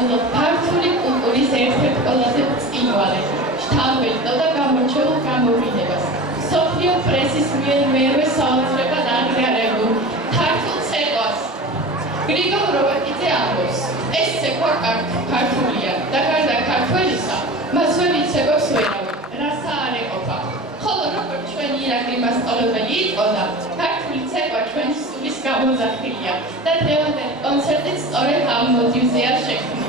საგულო ქართული კულტურის ერთ-ერთ ყველაზე ბრწყინვალე, შთამბეჭდავ და გამორჩეულ გამოფინებას. მსოფლიო პრესის მიერ მერვე საოცრებად აღიარებულ ქართულ ცეკვას გრიგოლ რობაქიძე ამბობს, ეს ცეკვა ქართულია და გარდა ქართველისა, მას ვერ იცეკვებს ვერავინ, რასა არ ეყოფა. ხოლო როგორც ჩვენი ირაკლი მასწავლებელი იტყოდა, ქართული ცეკვა ჩვენი სულის გამოძახილია და დღევანდელი კონცერტიც სწორედ ამ მოტივზეა შექმნილი.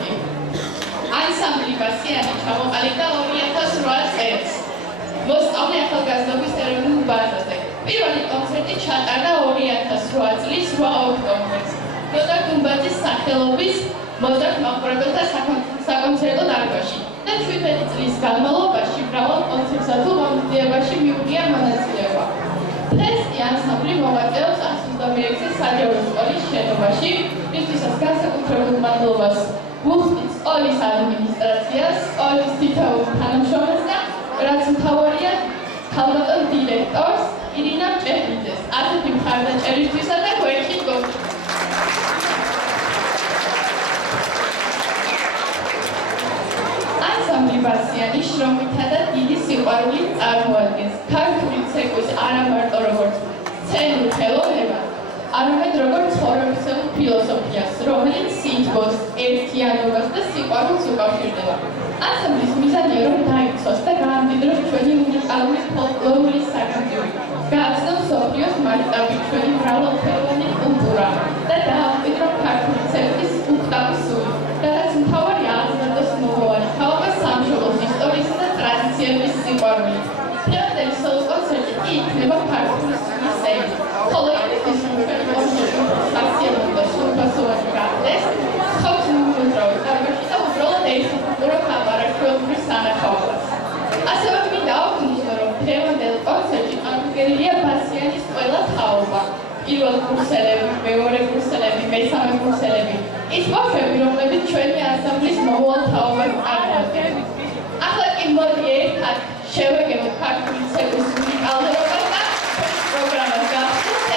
ანსამბლი ბასიანი ჩამოყალიბდა 2008 წელს მოსწავლე ახალგაზრდობის ეროვნულ ბაზაზე. პირველი კონცერტი ჩატარდა 2008 წლის 8 ოქტომბერს ნოდა გუმბაძის სახელობის მოზარდ მაყურებელთა საკონცერტო დარბაზში და 17 წლის განმავლობაში მრავალ კონცერტსა თუ ღონისძიებაში მიუღია მონაწილეობა. დღეს ანსამბლი მოღვაწეობს 126-ე საჯარო სკოლის შენობაში, რისთვისაც განსაკუთრებულ მადლობას ვუხდით სკოლის ადმინისტრაციას, სკოლის თითოეულ თანამშრომელს და რაც მთავარია ქალბატონ დირექტორს ირინა ჭელიძეს, ასეთი მხარდაჭერისთვისა და გვერდით გოგოს. ანსამბლი ბასიანი შრომითა და დიდი სიყვარულით წარმოადგენს ქართული ცეკვის არა მარტო როგორც სცენურ ხელოვნებას, არამედ როგორც ცხოვრებისეულ ფილოსოფიას, რომელიც სითბოს, ერთიანობას და სიყვარულს უკავშირდება. ანსამბლის მიზანია რომ დაიცვას და გაამდიდროს ჩვენი უნიკალური ფოლკლორული საგანძური, გააცნოს მსოფლიოს მასშტაბით ჩვენი მრავალფეროვანი კულტურა და დაამკვიდრო ქართული ცეკვის უხტავი სული და რაც მთავარია აღზრდოს მოვალე თაობა სამშობლოს ისტორიისა და ტრადიციების სიყვარული. დღევანდელი სოლო კონცერტი კი იქნება ქართული სულის სეიმი, ხოლო იმისთვის რომ ჩვენი კონცერტი სასიამოვნო და სრულფასოვანი გახდეს, ხავს მოუძრავი დარბაზში და უბრალოდ ერთი კულტურა ქაპარაკებრივი სანახაობას. ასევე მინდა აღვნიშნო, რომ დღევანდელ კონცერტში წარმოდგენილია ბასიანის ყველა თაობა. პირველ კურსელები, მეორე კურსელები, მესამე კურსელები, ის ბავშვები, რომლებიც ჩვენი ანსამბლის მომავალ თაობას წარმოადგენენ. ახლა კი მოდი ერთად შევეგებოთ ქართული ცეკვის უნიკალობას და პროგრამას გავხსნით.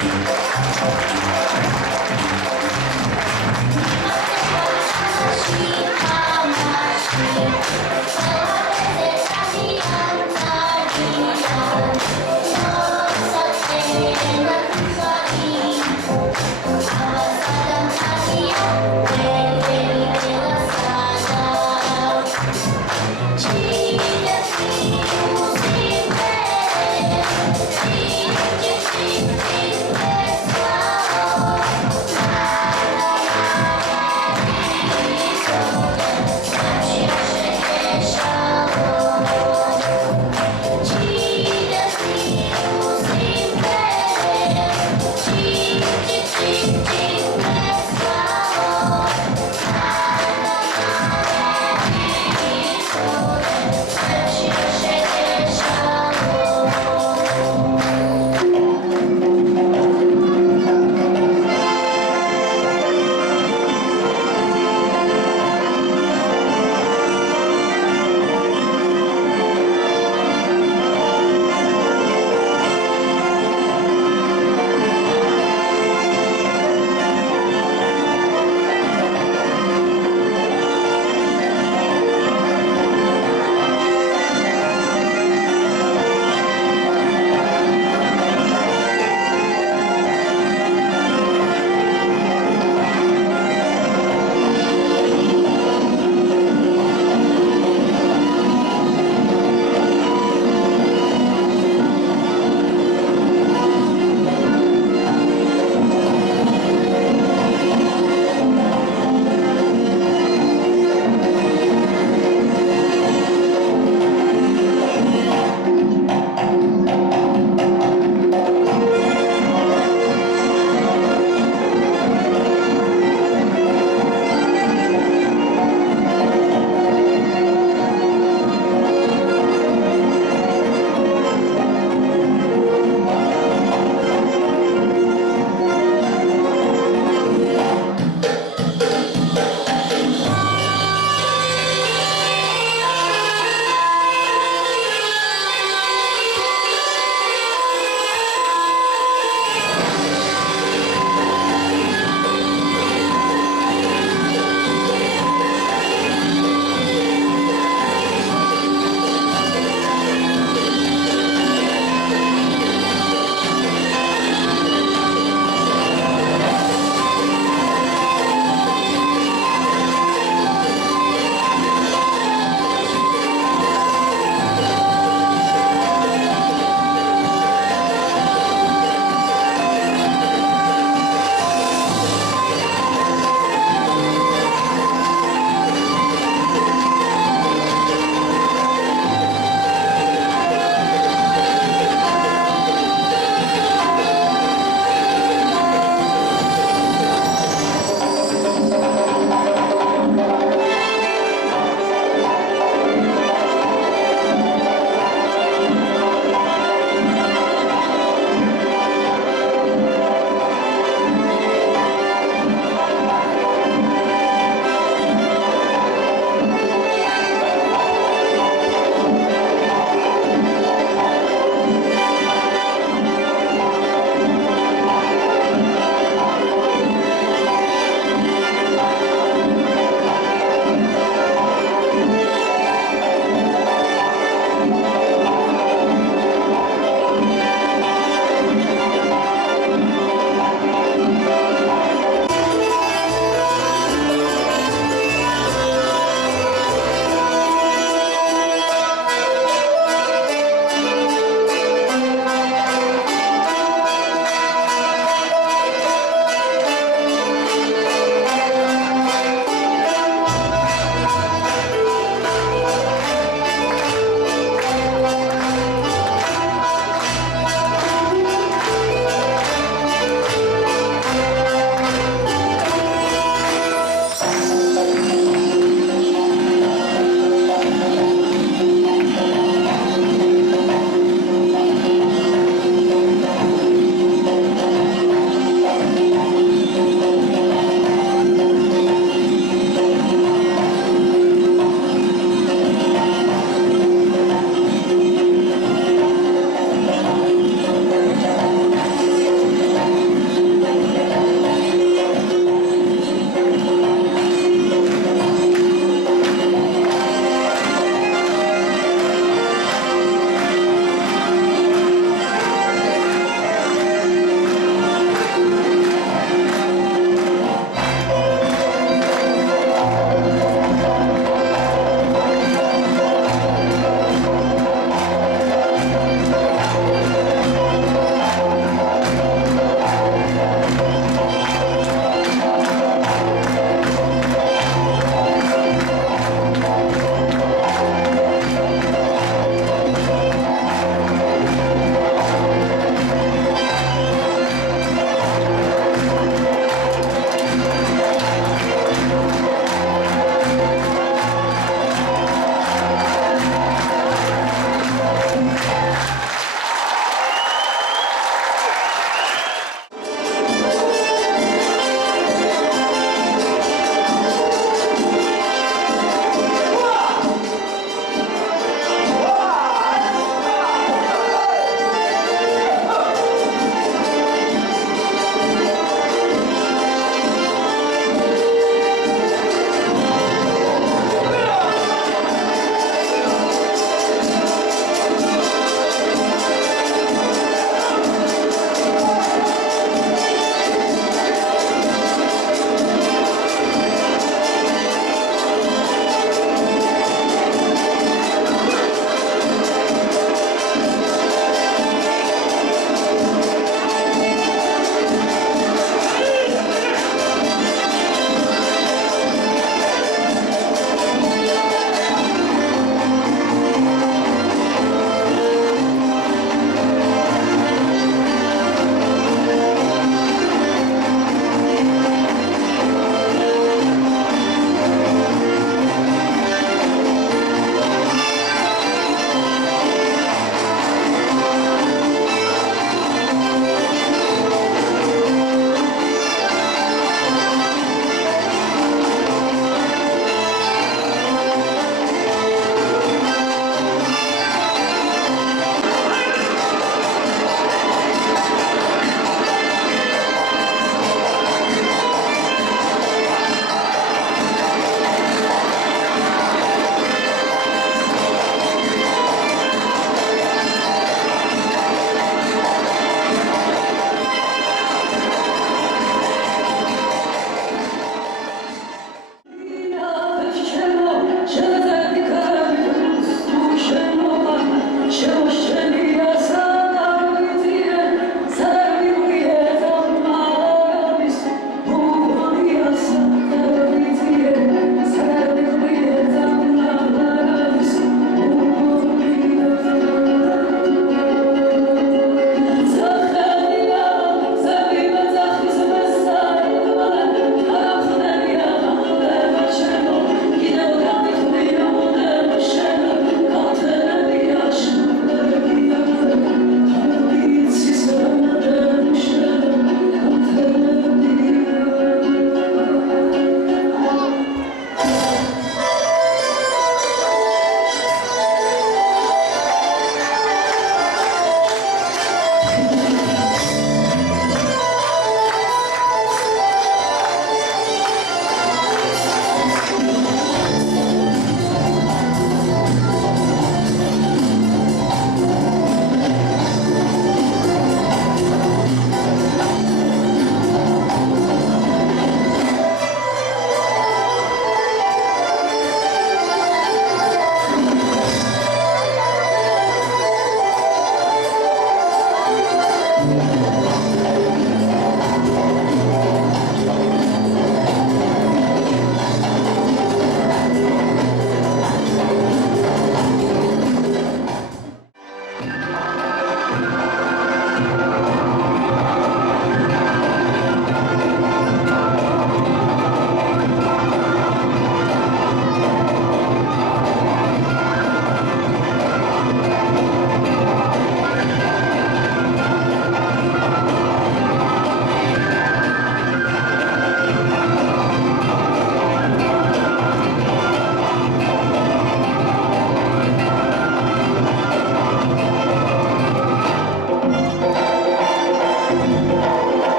Thank you.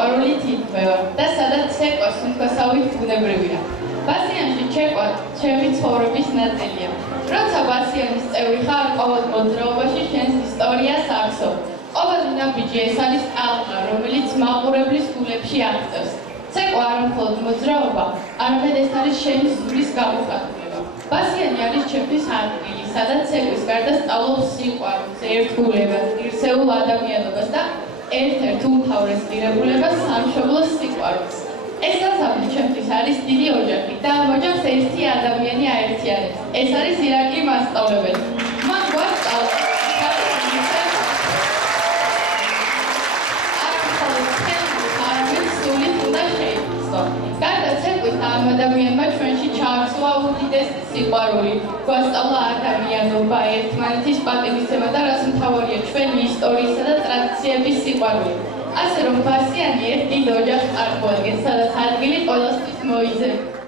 სიყვარულით ითმევა და სადაც ცეკვას უმთვასავით ბუნებრივია. ბასიანში ჩეკვა ჩემი ცხოვრების ნაწილია. როცა ბასიანის წევრი ხარ, ყოველ მოძრაობაში შენს ისტორიას აღსო. ყოველი ნაბიჯი ეს არის ალყა, რომელიც მაყურებლის გულებში აღწევს. ცეკვა არ მხოლოდ მოძრაობა, არამედ ეს არის შენი სულის გამოხატულება. ბასიანი არის ჩემთვის ადგილი, სადაც ცეკვის გარდა სწავლობ სიყვარულს, ერთგულებას, ღირსეულ ადამიანობას და ერთ-ერთ უმთავრეს ღირებულებას სამშობლოს სიყვარულს. ეს დასავლი ჩემთვის არის დიდი ოჯახი და ამ ოჯახს ერთი ადამიანი აერთიანებს. ეს არის ირაკლი მასწავლებელი. მან გვასწავლა გარდა ცეკვის ამ ადამიანმა ჩვენში ჩააქცევა უდიდესი სიყვარული, გვასწავლა ადამიანობა, ერთმანეთის პატივისცემა და რაც მთავარია ჩვენი ისტორიისა და ტრადიციების სიყვარული. ასე რომ ბასიანი ერთ დიდ ოჯახს წარმოადგენს, სადაც ადგილი ყველასთვის მოიძება.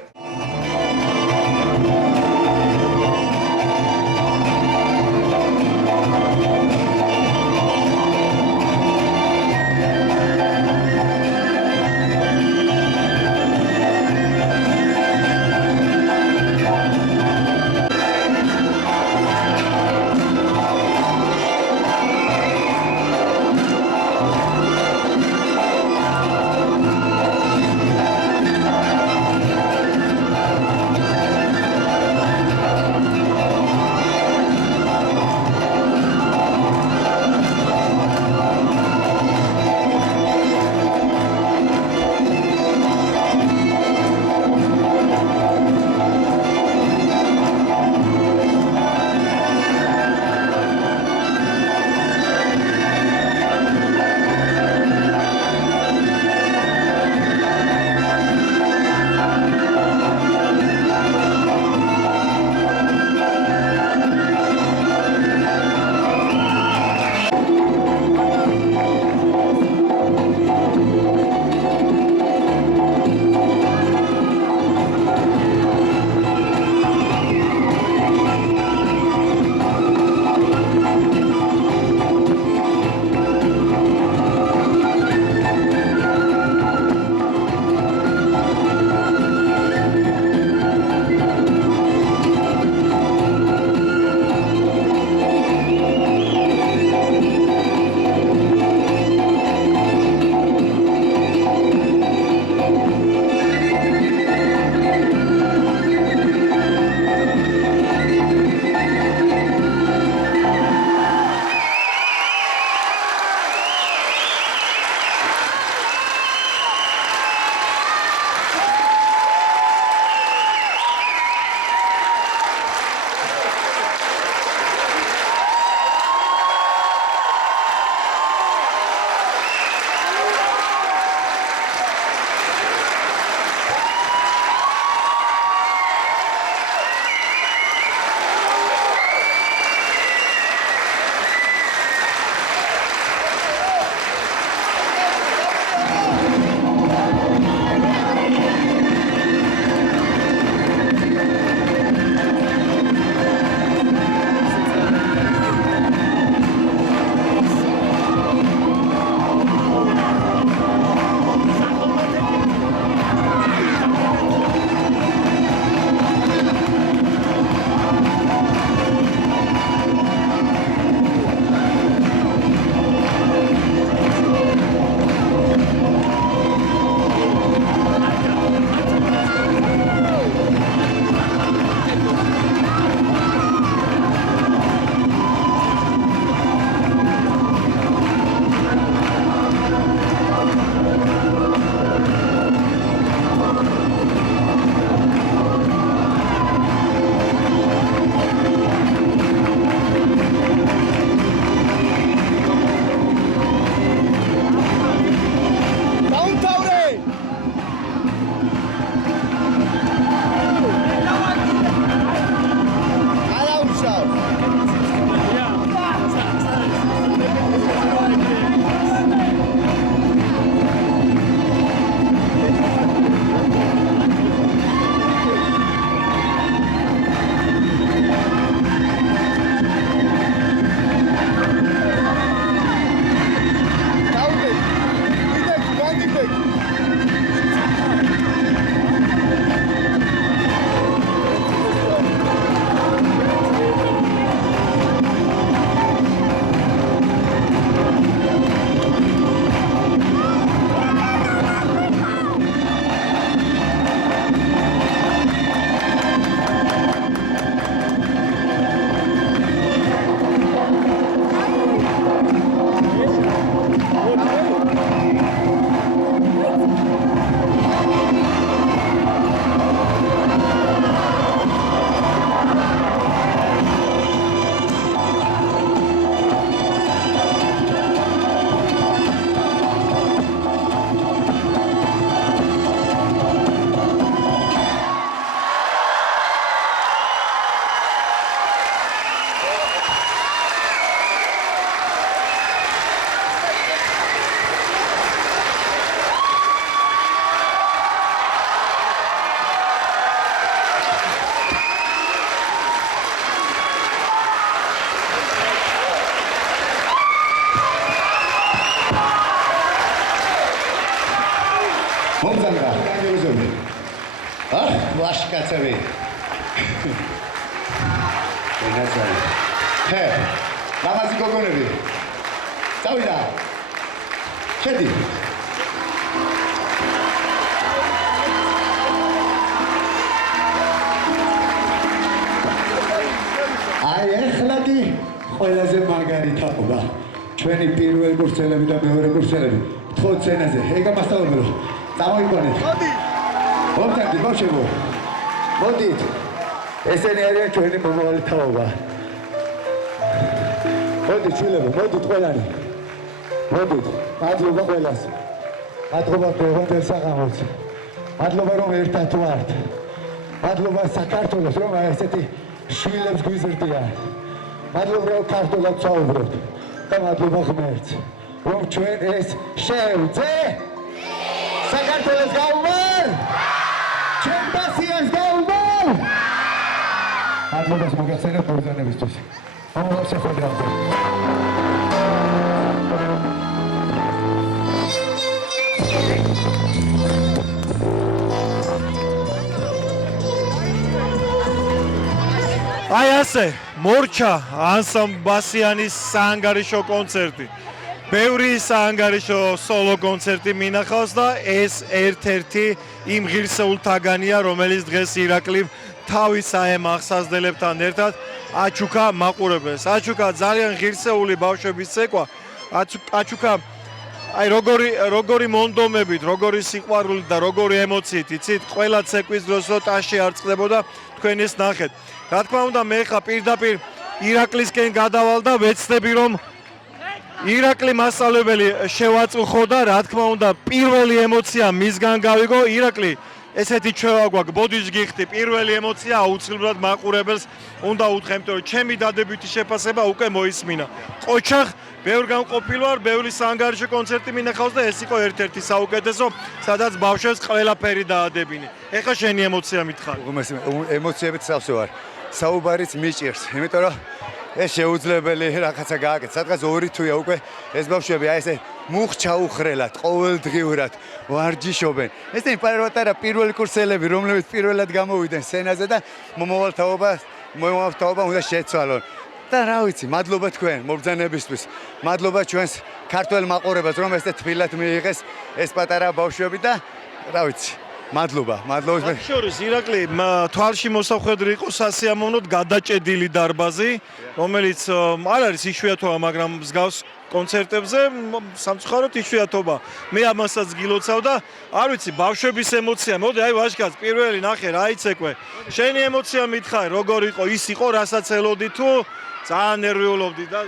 ლაშკაცები. ენაცარი. ჰე, ლამაზი გოგონები. წავიდა. შედი. აი ახლა კი ყველაზე მაგარი თაობა. ჩვენი პირველი კურსელები და მეორე კურსელები. თქო სცენაზე. ეგა მასწავლებელო. წამოიყვანეთ. მოდი. მომთანდი ბავშვებო. მოდით. ესენი არიან ჩვენი მომავალი თაობა. მოდით შვილებო, მოდით ყველანი. მოდით. მადლობა ყველას. მადლობა გოგონებს საღამოც. მადლობა რომ ერთად ვართ. მადლობა საქართველოს რომ ესეთი შვილებს გვიზრდიან. მადლობა რომ ქართულად საუბრობთ. და მადლობა ღმერთს. რომ ჩვენ ეს შევძე. საქართველოს გაუმარ. ჩვენ ბასიანს გაუმარ. მადლობას მოგახსენებთ ბრძანებისთვის. მომავალ შეხვედრამდე. აი ასე მორჩა ანსამბლ ბასიანის საანგარიშო კონცერტი. ბევრი საანგარიშო სოლო კონცერტი მინახავს და ეს ერთ-ერთი იმ ღირსეულთაგანია, რომელიც დღეს ირაკლიმ თავის ახსაზრდელებთან ერთად აჩუქა მაყურებელს. აჩუქა ძალიან ღირსეული ბავშვების ცეკვა. აჩუქა აი როგორი მონდომებით, როგორი სიყვარულით და როგორი ემოციით იცით, ყველა ცეკვის დროს ტაში არ წყდებოდა თქვენ ეს ნახეთ. რა თქმა უნდა, მე ხა პირდაპირ ირაკლისკენ გადავალ და ვეცდები რომ ირაკლი მასწავლებელი შევაწუხო და რა თქმა უნდა, პირველი ემოცია მისგან გავიგო. ირაკლი, ესეთი ჩვევა გვაქვს, ბოდიშ გიხდი, პირველი ემოცია აუცილებლად მაყურებელს უნდა უთხრა, იმიტომ რომ ჩემი დადებითი შეფასება უკვე მოისმინა. ყოჩახ, ბევრ გამყოფილ ვარ, ბევრი საანგარიშო კონცერტი მინახავს და ეს იყო ერთ-ერთი საუკეთესო, სადაც ბავშვებს ყველაფერი დაადებინე. ეხლა შენი ემოცია მითხარი. ემოციებით სავსე ვარ. საუბარიც მიჭირს, იმიტომ რომ ეს შეუძლებელი რაღაცა გააკეთე. სადღაც 2 თვეა უკვე ეს ბავშვები აი ესე მუხჩაუხრელად, ყოველდღიურად ვარჯიშობენ. ესენი პატარა პირველი კურსელები, რომლებიც პირველად გამოვიდნენ სცენაზე და მომავალ თაობა უნდა შეცვალონ. და რა ვიცი, მადლობა თქვენ მობრძანებისთვის. მადლობა ჩვენს ქართველ მაყურებელს, რომ ესე თბილად მიიღეს ეს პატარა ბავშვები და რა ვიცი. მადლობა. შორის ირაკლი თვალში მოსახვედრი იყო სასიამოვნოდ გადაჭედილი დარბაზი, რომელიც არ არის იშვიათობა, მაგრამ მსგავს კონცერტებზე სამწუხაროდ იშვიათობა. მე ამასაც გილოცავ და არ ვიცი, ბავშვების ემოცია. მოდი, აი ვაჟკაც, პირველი ნახე რა იცეკვე. შენი ემოცია მითხარი, როგორ იყო, ის იყო, რასაც ელოდი თუ ძალიან ნერვიულობდი და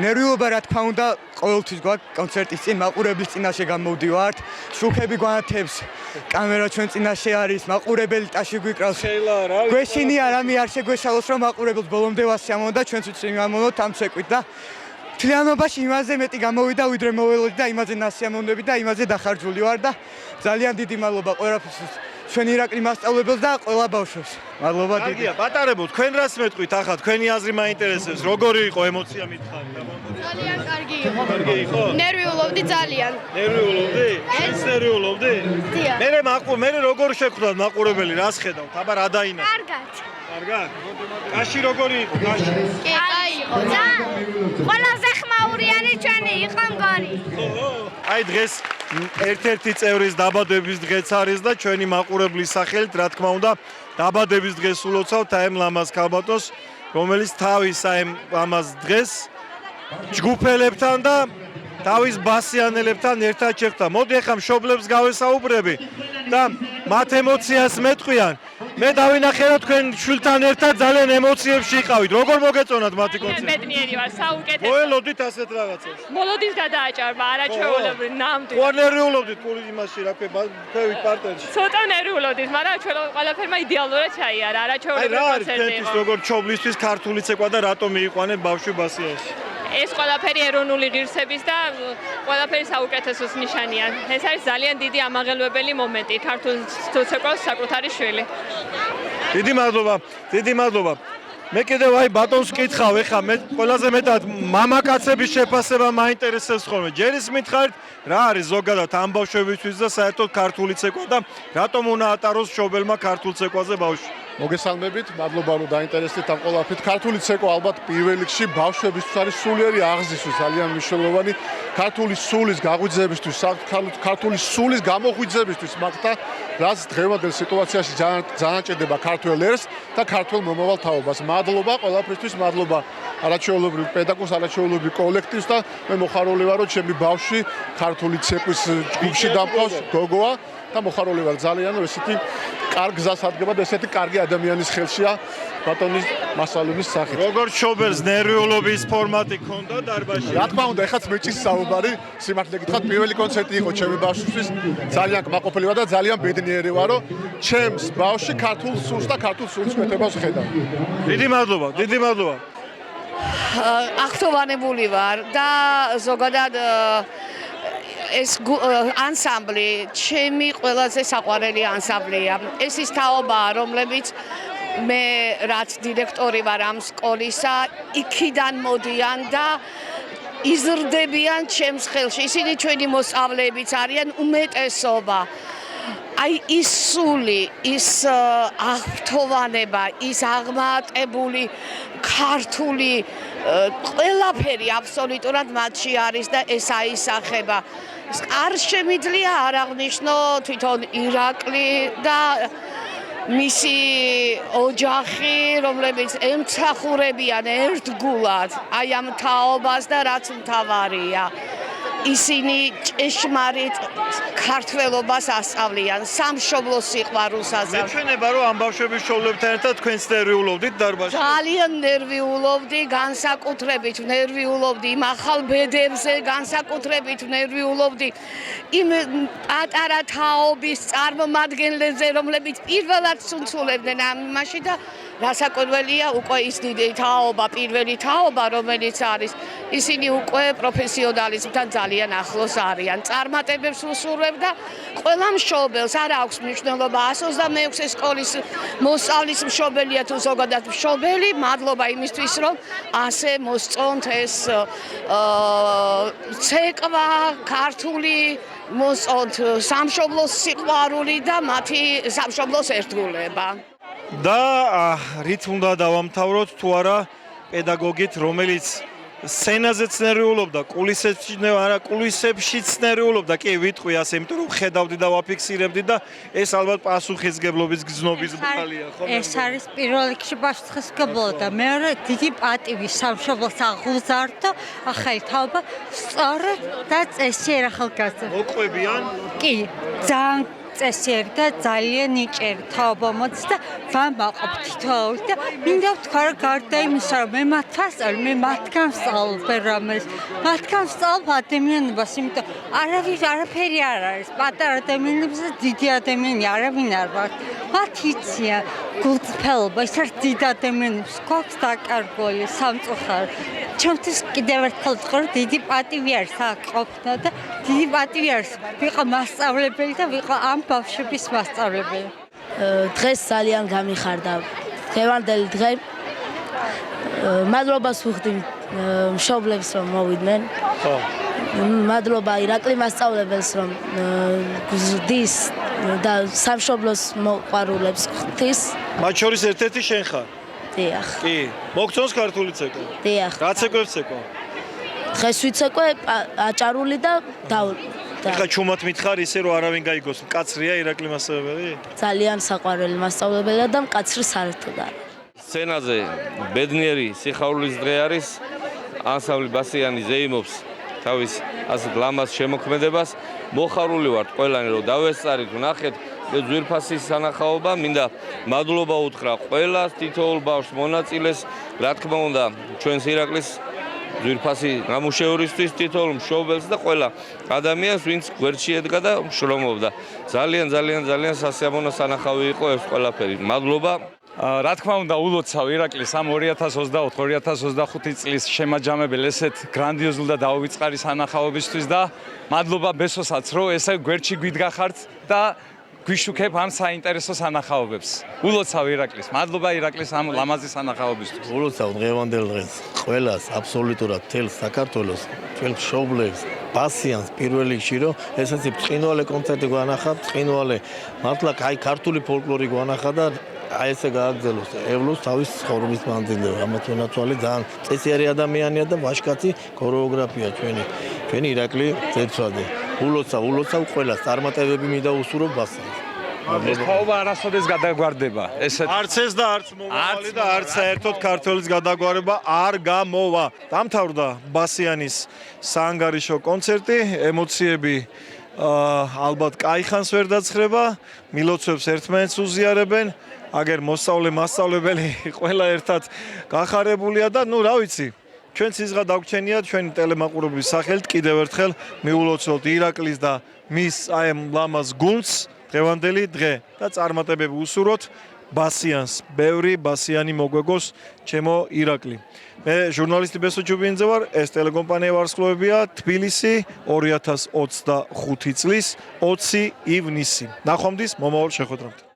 ნერვიულობა რა თქმა უნდა ყოველთვის გვაქვს კონცერტის წინ მაყურებლის წინაშე გამოვდივართ. შუქები გვანათებს, კამერა ჩვენ წინაშე არის, მაყურებელი ტაში გვიკრავს. გვეშინია რამე არ შეგვეშალოს რომ მაყურებელს ბოლომდე ვასიამოვნო და ჩვენც ვიმამოვნოთ ამ ცეკვით და თლიანობაში იმაზე მეტი გამოვიდა ვიდრე მოველოდი და იმაზე ნასიამოვნები და იმაზე დახარჯული ვარ და ძალიან დიდი მადლობა ყველაფერს ჩვენ ირაკლი მასწავლებელს და ყველა ბავშვებს. მადლობა დიდი. აგია, პატარებო, თქვენ რას მეტყვით ახლა? თქვენი აზრი მაინტერესებს. როგორი იყო ემოცია მითხარი? ძალიან კარგი იყო. კარგი იყო? ნერვიულობდი ძალიან. ნერვიულობდი? შენს ნერვიულობდი? დიახ. მე როგორ შეხვდათ მაყურებელი, რას ხედავთ? აბა რა დაინა? კარგად. კარგად? კაში როგორი იყო? კაში? კი, კაი იყო. ყველაზე ხმაურიანი ჩვენი იყო მგონი. აი დღეს ერთ-ერთი წევრის დაბადების დღეც არის და ჩვენი მაყურებლის სახელით, რა თქმა უნდა, დაბადების დღეს ულოცავთ აემ ლამაზ ქალბატონს, რომელიც თავის აემ ლამაზ დღეს ჯგუფელებთან და თავის ბასიანელებთან ერთად შეხვდა. მოდი ახლა მშობლებს გავესაუბრები და მათ ემოციას მეტყვიან. მე დავინახე რომ თქვენ შვილთან ერთად ძალიან ემოციებში იყავით. როგორ მოგეწონათ მათი კონცერტი? ბედნიერი ვარ, საუკეთესო. მოელოდით ასეთ რაღაცას. მოლოდის გადააჭარბა, არაჩვეულებრივ, ნამდვილად. თუ არ ნერვიულობდით პური იმაში რა ქვევით პარტერში? ცოტა ნერვიულობდით, მაგრამ ყველაფერმა იდეალურად ჩაიარა, არაჩვეულებრივი აი რა არის კონცერტი თქვენთვის იყო. როგორ ჩობლისთვის ქართული ცეკვა და რატომ მიიყვანეთ ბავშვი ბასიანში? ეს ყველაფერი ეროვნული ღირსების და ყველაფერი საუკეთესოს ნიშანია. ეს არის ძალიან დიდი ამაღელვებელი მომენტი ქართულ ცეკვას საკუთარი შვილი. დიდი მადლობა. მე კიდევ აი ბატონს კითხავ, ეხლა მე ყველაზე მეტად მამაკაცების შეფასება მაინტერესებს ხოლმე. ჯერ ის მითხარით, რა არის ზოგადად ამ ბავშვებისთვის და საერთოდ ქართული ცეკვა და რატომ უნდა ატაროს მშობელმა ქართულ ცეკვაზე ბავშვი? მოგესალმებით, მადლობა რომ დაინტერესდით ამ ყველაფრით. ქართული ცეკვა ალბათ პირველ რიგში ბავშვებისთვის არის სულიერი აღზრდისთვის ძალიან მნიშვნელოვანი. ქართული სულის გაღვიძებისთვის, ქართული სულის გამოღვიძებისთვის მაგთა, რაც დღევანდელ სიტუაციაში ძალიან ჭირდება ქართველ ერს და ქართულ მომავალ თაობას. მადლობა ყველაფრისთვის, მადლობა არაჩვეულებრივ პედაგოგს, არაჩვეულებრივ კოლექტივს და მე მოხარული ვარ, რომ ჩემი ბავშვი ქართული ცეკვის ჯგუფში დამყავს, გოგოა და მოხარული ვარ ძალიან, რომ ესეთი კარგ გზას ადგება და ესეთი კარგი ადამიანის ხელშია ბატონის მასწავლებლის სახით. როგორ შობელს ნერვიულობის ფორმატი ქონდა დარბაზში? რა თქმა უნდა, ეხაც მეჭის საუბარი, სიმართლე გითხრათ, პირველი კონცერტი იყო ჩემი ბავშვისთვის, ძალიან კმაყოფილი ვარ და ძალიან ბედნიერი ვარ, რომ ჩემს ბავშვი ქართულ სულს და ქართულ სულისკვეთებას ხედავ. დიდი მადლობა, დიდი მადლობა. ახტოვანებული ვარ და ზოგადად ეს ანსამბლი ჩემი ყველაზე საყვარელი ანსამბლია. ეს ის თაობაა, რომლებიც მე რაც დირექტორი ვარ ამ სკოლისა, იქიდან მოდიან და იზრდებიან ჩემს ხელში. ისინი ჩვენი მოსწავლეებიც არიან უმეტესობა. აი ის სული, ის აღფრთოვანება, ის აღმატებული ქართული ყველაფერი აბსოლუტურად მათში არის და ეს აისახება. არ შემიძლია არ აღნიშნო თვითონ ირაკლი და მისი ოჯახი, რომლებიც ემსახურებიან ერთგულად აი ამ თაობას და რაც მთავარია. ისინი ჭეშმარიტ ქართველობას ასწავლიან, სამშობლოს სიყვარულს ასწავლიან. მეჩვენება რომ ამ ბავშვების მშობლებთან ერთად თქვენს ნერვიულობდით დარბაზში. ძალიან ნერვიულობდი, განსაკუთრებით ნერვიულობდი იმ ახალ ბედებზე, განსაკუთრებით ნერვიულობდი იმ პატარა თაობის წარმომადგენლებზე, რომლებიც პირველად სუნცულებდნენ ამ იმაში და რასაკვირველია, უკვე ის დიდი თაობა, პირველი თაობა, რომელიც არის, ისინი უკვე პროფესიონალიზმთან ძალიან ახლოს არიან. წარმატებებს უსურვებ და ყველა მშობელს არ აქვს მნიშვნელობა 126 სკოლის მოსწავლის მშობელია თუ ზოგადად მშობელი, მადლობა იმისთვის, რომ ასე მოსწონთ ეს ცეკვა, ქართული მოსწონთ სამშობლოს სიყვარული და მათი სამშობლოს ერთგულება. და რით უნდა დავამთავროთ თუ არა პედაგოგით, რომელიც სცენაზეც ნერვიულობდა, კულისებშიც ნერვიულობდა, კი ვიტყვი ასე, იმიტომ რომ ხედავდი და ვაფიქსირებდი და ეს ალბათ პასუხისგებლობის გზნობის ბრძოლია, ხო? ეს არის პირველ რიგში პასუხისგებლობა და მეორე დიდი პატივი სამშობლოს აღუზარდო ახალი თაობა სწორად და წესიერ ახალგაზრდა. მოყვებიან? კი, ძალიან წესიერი და ძალიან ნიჭიერი თაობა მოდის და ვამაყობ თითოეული და მინდა ვთქვა რომ გარდა იმისა რომ მე მათგან ვსწავლობ რამეს, მათგან ვსწავლობ ადამიანობას, იმიტომ არაფერი არ არის პატარა ადამიანებს და დიდი ადამიანი არავინ არ ვართ. მათ იციან გულწრფელობა, ის არის დიდ ადამიანებს გვაქვს დაკარგული სამწუხაროდ. ჩემთვის კიდევ ერთხელ ვთქვი, დიდი პატივი არის აქ ყოფნა და დიდი პატივი არის ვიყო მასწავლებელი და ვიყო ამ ბავშვების მასწავლებელი. დღეს ძალიან გამიხარდა დღევანდელი დღე. მადლობას ვუხდი მშობლებს რომ მოვიდნენ. ხო. მადლობა ირაკლი მასწავლებელს რომ გზდის და სამშობლოს მოყვარულებს ღვთის. მათ შორის ერთ-ერთი შენ ხარ? დიახ. კი. მოგწონს ქართული ცეკვა? დიახ. რა ცეკვებს ცეკვა? დღეს ვიცეკვე აჭარული და ეხლა ჩუმად მითხარ ისე რომ არავინ გაიგოს. მკაცრია ირაკლი მასწავლებელი? ძალიან საყვარელი მასწავლებელია და მკაცრი საერთოდ არის. სცენაზე ბედნიერი სიხარულის დღე არის. ანსამბლი ბასიანი ზეიმობს თავის ასეთ ლამაზ შემოქმედებას. მოხარული ვართ ყველანი რომ დავესწარით, ვნახეთ ძვირფასის სანახაობა. მინდა მადლობა უთხრა ყველას, თითოეულ ბავშვს მონაწილეს, რა თქმა უნდა, ჩვენს ირაკლის ძვირფასი გამუშევრისთვის, თითოეულ მშობელს და ყველა ადამიანს, ვინც გვერდში ედგა და შრომობდა. ძალიან სასიამოვნო სანახავი იყო ეს ყველაფერი. მადლობა. რა თქმა უნდა, ულოცავ ირაკლის ამ 2024-2025 წლის შემაჯამებელ ესეთ გრანდიოზულ და დაუვიწყარი სანახაობისთვის და მადლობა ბესოსაც, რომ ესე გვერდში გვიდგახართ და გვიშუქებ ამ საინტერესო სანახაობებს. ულოცავ ირაკლის. მადლობა ირაკლის ამ ლამაზი სანახაობისთვის. ულოცავ დღევანდელ დღეს ყველას აბსოლუტურად თელ საქართველოს თელ მშობლებს პასიანს პირველ რიგში რომ ესეც ბრწყინვალე კონცერტი გვანახა, ბრწყინვალე მართლა კაი ქართული ფოლკლორი გვანახა და აი ესე გააგრძელოს ევლოს თავის ცხოვრების მანძილზე. ამათ უნაცვალი ძალიან წესიერი ადამიანია და ვაჟკაცი ქორეოგრაფია ჩვენი ირაკლი ზეცვაძე. ულოცავ ყველას წარმატებები მინდა უსურო ბასიანს. ეს თაობა არასოდეს გადაგვარდება. ესეთ არც ეს და არც მომავალი და არც საერთოდ ქართველის გადაგვარება არ გამოვა. დამთავრდა ბასიანის საანგარიშო კონცერტი, ემოციები ალბათ კაი ხანს ვერ დაცხრება, მილოცვებს ერთმანეთს უზიარებენ, აგერ მოსწავლე-მასწავლებელი ყველა ერთად გახარებულია და ნუ რა ვიცი, ჩვენ სიზღა დაგვრჩენია ჩვენი ტელემაყურებლის სახელით კიდევ ერთხელ მიულოცოთ ირაკლის და მის აი ამ ლამაზ გუნდს დღევანდელი დღე და წარმატებები უსურვოთ ბასიანს, ბევრი ბასიანი მოგვეგოს ჩემო ირაკლი. მე ჟურნალისტი ბესო ჯუბინძე ვარ, ეს ტელეკომპანია ვარსკვლავებია, თბილისი 2025 წლის 20 ივნისი. ნახვამდის მომავალ შეხვედრამდე.